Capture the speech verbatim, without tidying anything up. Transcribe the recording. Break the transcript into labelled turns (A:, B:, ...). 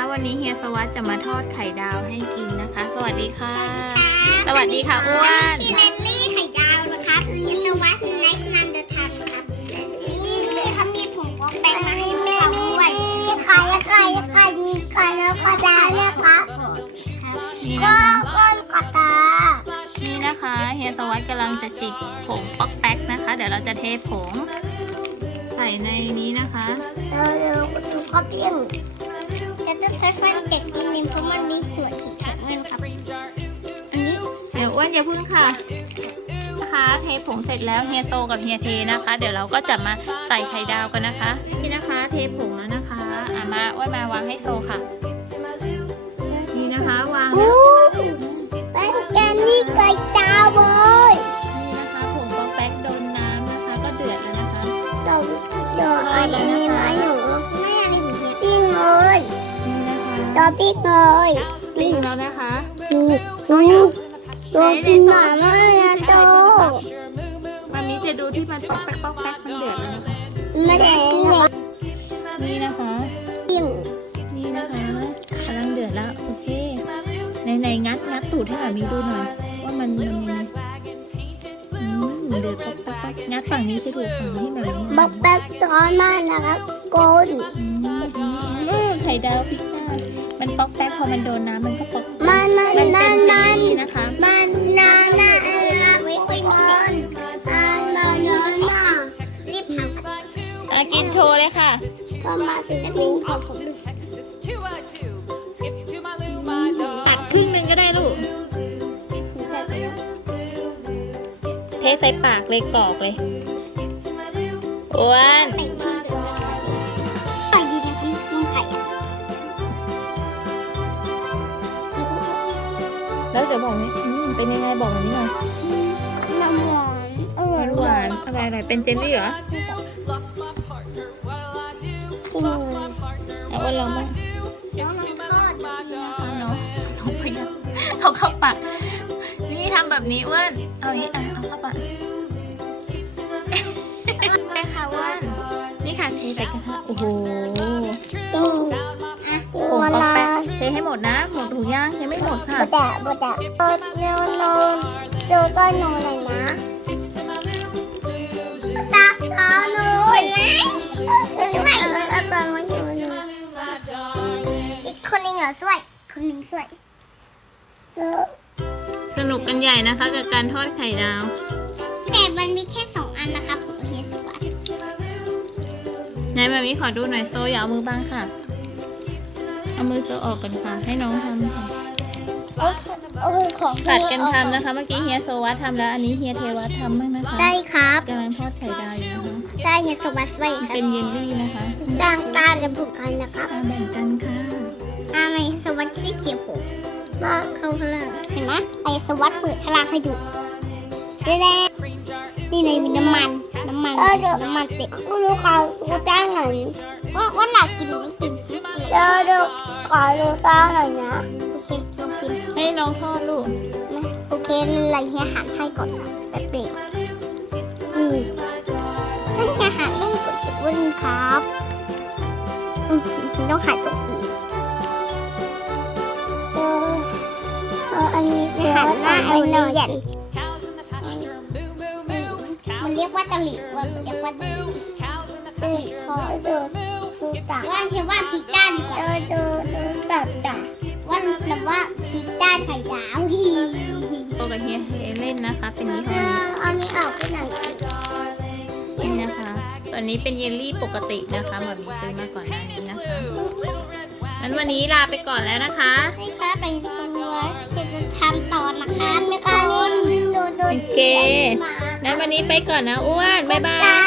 A: วันนี้เฮียสวัสดิ์จะมาทอดไข่ดาวให้กินนะคะสวัสดีค่ะสวัสดีค่ะอ้วน
B: ที่แลนลี่ไข่ดาวนะครับเฮียสวัสดิ์ในนันเดอร์ทันครับนี่เขามีผงป๊อกแป้งมาให้เราด้วยไข่ไข่ไข่มีไข่แล้วก็ดาวเนี่ยครับก็ก็กระตา
A: นี่นะคะเฮียสวัสดิ์กำลังจะฉีกผงป๊อกแป๊กนะคะเดี๋ยวเราจะเทผงใส่ในนี้นะคะ
B: เร็วเร็วดูข้าวเปี้ยงจะต้องใช้ไฟเด็ดนิดนึงเพราะมันมีส่วนที่แข็งเลยครับอันนี้
A: เดี๋ยวอ้วนอย่าพึ่งค่ะนะคะเทผงเสร็จแล้วเฮียโซกับเฮียเทนะคะเดี๋ยวเราก็จะมาใส่ไข่ดาวกันนะคะนี่นะคะเทผงแล้วนะคะอ่ะมาอ้วนมาวางให้โซค่ะนี่นะคะวางแล้ว
B: เป็นแกนนี่ไก่ดาวบอย
A: นี่นะคะผงป๊อกแป๊กโดนน้ำนะคะก็เดือดแล้วนะคะ
B: เดี๋ยวเดี๋ยวอะไรนี่ไหมหนูไม่อะไรหนูปิ้งเลยต่อปิ้งเลย
A: ปิ้งแล้วนะคะ
B: นี่นี่ตัวกินหนาไม่นะโต
A: มามีจะดูที่มันป๊อกแป๊กป๊อกแป๊กมันเดือดแล้วนะคะ
B: ไม่ได้
A: นี่นะคะ
B: ปิ้ง
A: นี่นะคะกำลังเดือดแล้วโอเคไหนๆงัดงัดตูดให้มามีดูหน่อยว่ามันมันยังไงอืมเดือดป๊อกแป๊กป๊อกงัดฝั่งนี้จะดูฝั่งนี้หน่อย
B: ป๊อกแป๊กร้อนมากนะครับโกน
A: ไข่ดาวพิซซ่ามันป๊อกแป๊กพอมันโดนน้ำมันก็ป๊อก
B: มันมัน
A: มัน
B: มันมัน
A: นะคะ
B: มันนานนานไม่ค่อยนอนอ่านนอนนอนมารีบทำ
A: อ่ะกินโชว์เลยค่ะ
B: ก็มาถึงจะปิ้งของผม
A: ตัดครึ่งหนึ่งก็ได้ลูกเทใส่ปากเลยกรอกเลยอ้วน
B: ไข่ดีนะคุณต้องไข่
A: แล้วเดี๋ยวบอกนี่เป็นยังไงบอกแบบนี้หน่อย
B: น้ำหวานอร่อย
A: หวานอะไรอะไรเป็นเจลลี่เหรอ
B: กินเลย
A: เอาอ้วนลองบ้าง
B: น้องน้องทอด
A: น้องน้องไปเอาเข้าปากนี่ทำแบบนี้อ้วนเอานี้อ่ะเอาเข้าปากไปค่ะอ้วนนี่ค่ะเทใส่กระทะโอ้โห
B: ปิ้งอ่ะปิ้งมานา
A: เทให้หมดนะหมดถูกย่างยังไม่หมดค่ะ
B: บดแดดบดแดดโดนโดนโดนโดนต้นโนเลยนะตาเท้าหนูถึงไหนเอาตัวมันอยู่อีกคนนึงเหรอสวยคนนึงสวย
A: สนุกกันใหญ่นะคะกับการทอดไข่ดาว
B: แต่มันมีแค่สองอันนะคะผมเฮียสวัสดิ์
A: ไหนแบบนี้ขอดูหน่อยโซอย่าเอามือบังค่ะเอามือโซออกกันค่ะให้น้องทำค่ะผัดกันทำนะคะเมื่อกี้เฮียโซวัสทำแล้วอันนี้เฮียเทวัสทำบ้างนะคะ
B: ได้ครับ
A: กำลังทอดไข่ดาวอยู่นะคะ
B: ได้เฮียสวัสดิ์ไว้ครับ
A: เป็นเยลลี่นะคะ
B: ต่างตาจะผูกกันนะคะ
A: แบ่งกันค่ะ
B: อาไอสวัสดิ์สีเขียวผมก็เข้าพลังเห็นไหมไอสวัสดิ์เปิดพลังให้ดูแดงนี่เลยมีน้ำมันน้ำมันน้ำมันเต็มกูรู้เขากูจ้างหน่อยว่าว่าหนักกินไม่กินเดี๋ยวเดี๋ยวขอรู้จ้างหน่อยนะโอเคลองกิน
A: ให้น้องทอดลูก
B: โอเคอะไรเฮียหันให้ก่อนแป๊บเดียวอืมให้เฮียหันต้องกดติดวันครับอืมต้องหันตรงนี้เออเอออันนี้หันหน้าเอาหน่อยมันเรียกว่าตะหลิวมันเรียกว่าตะหลิวตะหลิวคอเดินดูตาว่าเทียบว่าพิซซ่าดีกว่าเออเดินเดินตัดตัดว่าแต่ว่าพิซซ่าไข่ดาวฮี
A: โตกับเฮียเล่นนะคะเป็นยี่ห้อ
B: อันนี้ออกไปไหน
A: นี่นะคะตัวนี้เป็นเยลลี่ปกตินะคะแบบมีซื้อมาก่อนหน้านี้นะคะงั้นวันนี้ลาไปก่อนแล้วนะคะ
B: ไม่กล้าไปตัวจะทำต่อนะคะไม่กล้าเล่นโดนโดน
A: โอเคงั้นวันนี้ไปก่อนนะอ้วนบ๊ายบาย